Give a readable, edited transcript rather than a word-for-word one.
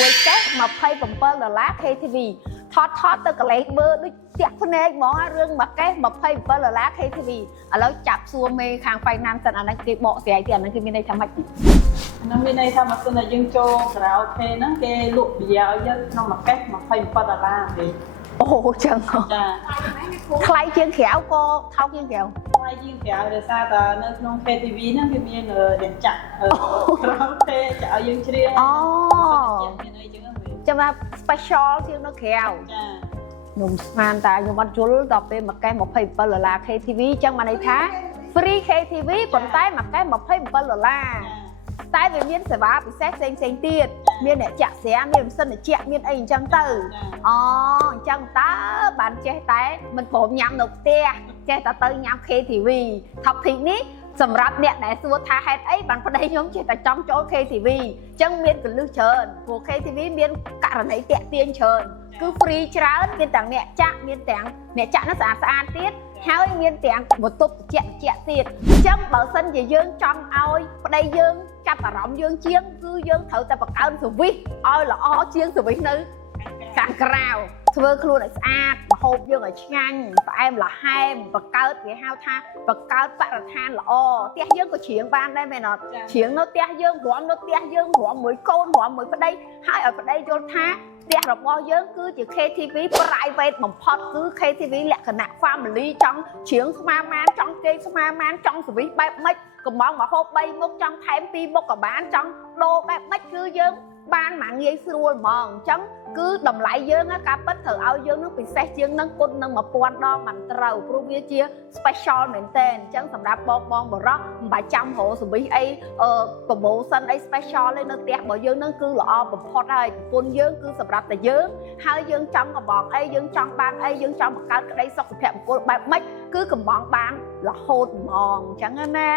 មួយកេះ$27 KTV ថតទៅកន្លែងមើលដូចតាក់ភ្នែកហ្មងរឿងមួយកេះ$27 KTV ឥឡូវចាប់សួរមេខាង finance អាហ្នឹងគេបកស្រាយទៀតអាហ្នឹងគឺមានន័យថាម៉េចហ្នឹងមានន័យថាបើសិនតែយើងចូលក្រៅខេហ្នឹងគេលក់បៀឲ្យយើងក្នុងមួយកេះ$27ទេអូចឹងចាថ្លៃជាងក្រៅក៏ថោកជាងក្រៅថ្លៃជាងក្រៅដោយសារតែនៅក្នុង KTV ហ្នឹងវាមានរញ្ចាក់ក្រៅទេចាឲ្យយើងច្រៀងអូមានអីចឹងវិញចាំថា special ជាងនៅក្រៅចាខ្ញុំស្មានតែខ្ញុំអត់យល់ដល់ពេលមួយកេះ$27 KTV ចឹងមកន័យថា free KTV ប៉ុន្តែមួយកេះ$27តែវាមានសេវាពិសេសផ្សេងទៀតមានអ្នកចាក់ស្រាមានម៉ាស៊ីនត្រជាក់មានអីអញ្ចឹងទៅអូអញ្ចឹងតើបានចេះតែមិនព្រមញ៉ាំនៅផ្ទះចេះតែទៅញ៉ាំ KTV topic នេះសម្រាប់អ្នកដែលសួរថាហេតុអីបានប្តីខ្ញុំចេះតែចង់ចូល KTV អញ្ចឹងមានកលឹះច្រើនព្រោះ KTV មានករណីតាក់ទាញច្រើនគឺ free ច្រើនមានទាំងអ្នកចាក់មានទាំងអ្នកចាក់នោះស្អាតទៀតហើយមានទាំងបន្ទប់ត្រជាក់ទៀតអញ្ចឹងបើសិនជាយើងចង់ឲ្យប្តីយើងចាប់អារម្មណ៍យើងជាងគឺយើងត្រូវតែបង្កើនservisឲ្យល្អជាងservisនៅខាងក្រៅធ្វើខ្លួនឲ្យស្អាតម្ហូបយើងឲ្យឆ្ងាញ់ផ្អែមល្ហែមបង្កើតគេហៅថាបង្កើតបរិស្ថានល្អផ្ទះយើងក៏ច្រៀងបានដែរមែនអត់ច្រៀងនៅផ្ទះយើងរាំនៅផ្ទះយើងរាំមួយកូនរាំមួយប្តីហើយឲ្យប្តីយល់ថាផ្ទះរបស់យើងគឺជា KTV private បំផុតគឺ KTV លក្ខណៈ family ចង់ច្រៀងស្មាមានចង់គេស្មាមានចង់ service បែបម៉េចកំងមកហូប3មុខចង់ថែម2មុខក៏បានចង់ដូរបែបម៉េចគឺយើងបានមកងាយស្រួលហ្មងអញ្ចឹងគឺតម្លៃយើងការពិតត្រូវឲ្យយើងនឹងពិសេសជាងនឹងគុណនឹង1000ដងមិនត្រូវព្រោះវាជា special មែនតើអញ្ចឹងសម្រាប់បងបរោះមិនបាច់ចាំរក service អី promotion អី special ទេនៅផ្ទះរបស់យើងនឹងគឺល្អបំផុតហើយប្រពន្ធយើងគឺសម្រាប់តែយើងហើយយើងចង់កំបងអីយើងចង់បានអីយើងចង់បង្កើតក្តីសុខសុភមង្គលបែបម៉េចគឺកំបងបានរហូតហ្មងអញ្ចឹងណា